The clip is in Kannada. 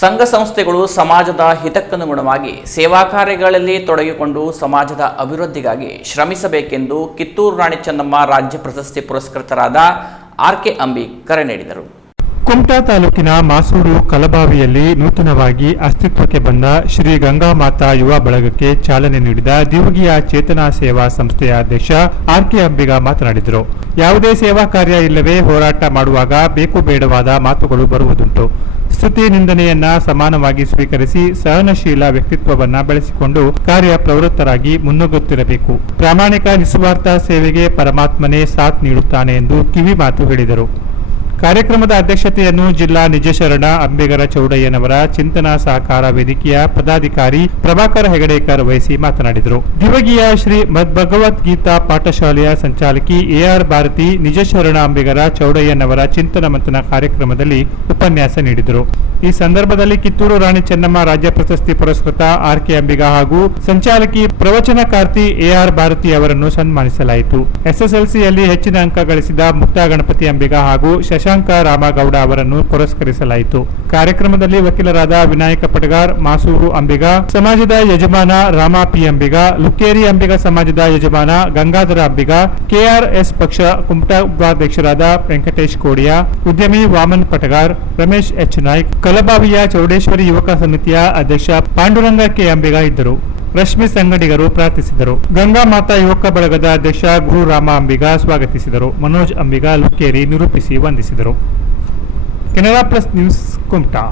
ಸಂಘ ಸಂಸ್ಥೆಗಳು ಸಮಾಜದ ಹಿತಕ್ಕನುಗುಣವಾಗಿ ಸೇವಾ ಕಾರ್ಯಗಳಲ್ಲಿ ತೊಡಗಿಕೊಂಡು ಸಮಾಜದ ಅಭಿವೃದ್ಧಿಗಾಗಿ ಶ್ರಮಿಸಬೇಕೆಂದು ಕಿತ್ತೂರು ರಾಣಿ ಚೆನ್ನಮ್ಮ ರಾಜ್ಯ ಪ್ರಶಸ್ತಿ ಪುರಸ್ಕೃತರಾದ ಆರ್ ಕೆ ಅಂಬಿ ಕರೆ ನೀಡಿದರು. ಕುಮಟಾ ತಾಲೂಕಿನ ಮಾಸೂರು ಕಲಬಾವಿಯಲ್ಲಿ ನೂತನವಾಗಿ ಅಸ್ತಿತ್ವಕ್ಕೆ ಬಂದ ಶ್ರೀ ಗಂಗಾಮಾತಾ ಯುವ ಬಳಗಕ್ಕೆ ಚಾಲನೆ ನೀಡಿದ ದಿವಗಿಯ ಚೇತನಾ ಸೇವಾ ಸಂಸ್ಥೆಯ ಅಧ್ಯಕ್ಷ ಆರ್ ಕೆ ಅಂಬಿಗ ಮಾತನಾಡಿದರು. ಯಾವುದೇ ಸೇವಾ ಕಾರ್ಯ ಇಲ್ಲವೇ ಹೋರಾಟ ಮಾಡುವಾಗ ಬೇಕು ಬೇಡವಾದ ಮಾತುಗಳು ಬರುವುದುಂಟು. ಸ್ತುತಿ ನಿಂದನೆಯನ್ನ ಸಮಾನವಾಗಿ ಸ್ವೀಕರಿಸಿ ಸಹನಶೀಲ ವ್ಯಕ್ತಿತ್ವವನ್ನ ಬೆಳೆಸಿಕೊಂಡು ಕಾರ್ಯ ಪ್ರವೃತ್ತರಾಗಿ ಮುನ್ನುಗ್ಗುತ್ತಿರಬೇಕು. ಪ್ರಾಮಾಣಿಕ ನಿಸ್ವಾರ್ಥ ಸೇವೆಗೆ ಪರಮಾತ್ಮನೇ ಸಾಥ್ ನೀಡುತ್ತಾನೆ ಎಂದು ಕಿವಿ ಮಾತು ಹೇಳಿದರು. ಕಾರ್ಯಕ್ರಮದ ಅಧ್ಯಕ್ಷತೆಯನ್ನು ಜಿಲ್ಲಾ ನಿಜಶರಣ ಅಂಬೇಗರ ಚೌಡಯ್ಯನವರ ಚಿಂತನಾ ಸಹಕಾರ ವೇದಿಕೆಯ ಪದಾಧಿಕಾರಿ ಪ್ರಭಾಕರ ಹೆಗಡೇಕರ್ ವಹಿಸಿ ಮಾತನಾಡಿದರು. ದಿವಗಿಯ ಶ್ರೀ ಮದ್ಭಗವದ್ಗೀತಾ ಪಾಠಶಾಲೆಯ ಸಂಚಾಲಕಿ ಎಆರ್ ಭಾರತಿ ನಿಜಶರಣ ಅಂಬೇಗರ ಚೌಡಯ್ಯನವರ ಚಿಂತನ ಮಂಥನ ಕಾರ್ಯಕ್ರಮದಲ್ಲಿ ಉಪನ್ಯಾಸ ನೀಡಿದರು. ಈ ಸಂದರ್ಭದಲ್ಲಿ ಕಿತ್ತೂರು ರಾಣಿ ಚೆನ್ನಮ್ಮ ರಾಜ್ಯ ಪ್ರಶಸ್ತಿ ಪುರಸ್ಕೃತ ಆರ್ ಕೆ ಅಂಬಿಗ ಹಾಗೂ ಸಂಚಾಲಕಿ ಪ್ರವಚನಕಾರ್ತಿ ಎಆರ್ ಭಾರತಿ ಅವರನ್ನು ಸನ್ಮಾನಿಸಲಾಯಿತು. ಎಸ್ಎಸ್ಎಲ್ಸಿಯಲ್ಲಿ ಹೆಚ್ಚಿನ ಅಂಕ ಗಳಿಸಿದ ಮುಕ್ತಾ ಗಣಪತಿ ಅಂಬಿಗ ಹಾಗೂ ಶಶಾಂಕ ರಾಮಗೌಡ ಅವರನ್ನು ಪುರಸ್ಕರಿಸಲಾಯಿತು. ಕಾರ್ಯಕ್ರಮದಲ್ಲಿ ವಕೀಲರಾದ ವಿನಾಯಕ ಪಟಗಾರ್, ಮಾಸೂರು ಅಂಬಿಗ, ಸಮಾಜದ ಯಜಮಾನ ರಾಮ ಪಿ ಅಂಬಿಗ, ಲುಕ್ಕೇರಿ ಅಂಬಿಗ ಸಮಾಜದ ಯಜಮಾನ ಗಂಗಾಧರ ಅಂಬಿಗ, ಕೆಆರ್ಎಸ್ ಪಕ್ಷ ಕುಮಟಾ ಉಪಾಧ್ಯಕ್ಷರಾದ ವೆಂಕಟೇಶ್ ಕೋಡಿಯಾ, ಉದ್ಯಮಿ ವಾಮನ್ ಪಟಗಾರ್, ರಮೇಶ್ ಎಚ್ ನಾಯ್ಕ್, ಕಲಬಾವಿಯ ಚೌಡೇಶ್ವರಿ ಯುವಕ ಸಮಿತಿಯ ಅಧ್ಯಕ್ಷ ಪಾಂಡುರಂಗ ಕೆ ಅಂಬಿಗ ಇದ್ದರು. ರಶ್ಮಿ ಸಂಗಡಿಗರು ಪ್ರಾರ್ಥಿಸಿದರು. ಗಂಗಾ ಮಾತಾ ಯುವಕ ಬಳಗದ ಅಧ್ಯಕ್ಷ ಗುರು ರಾಮ ಅಂಬಿಗ ಸ್ವಾಗತಿಸಿದರು. ಮನೋಜ್ ಅಂಬಿಗ ಲುಕ್ಕೇರಿ ನಿರೂಪಿಸಿ ವಂದಿಸಿದರು. Canara plus news Kumta.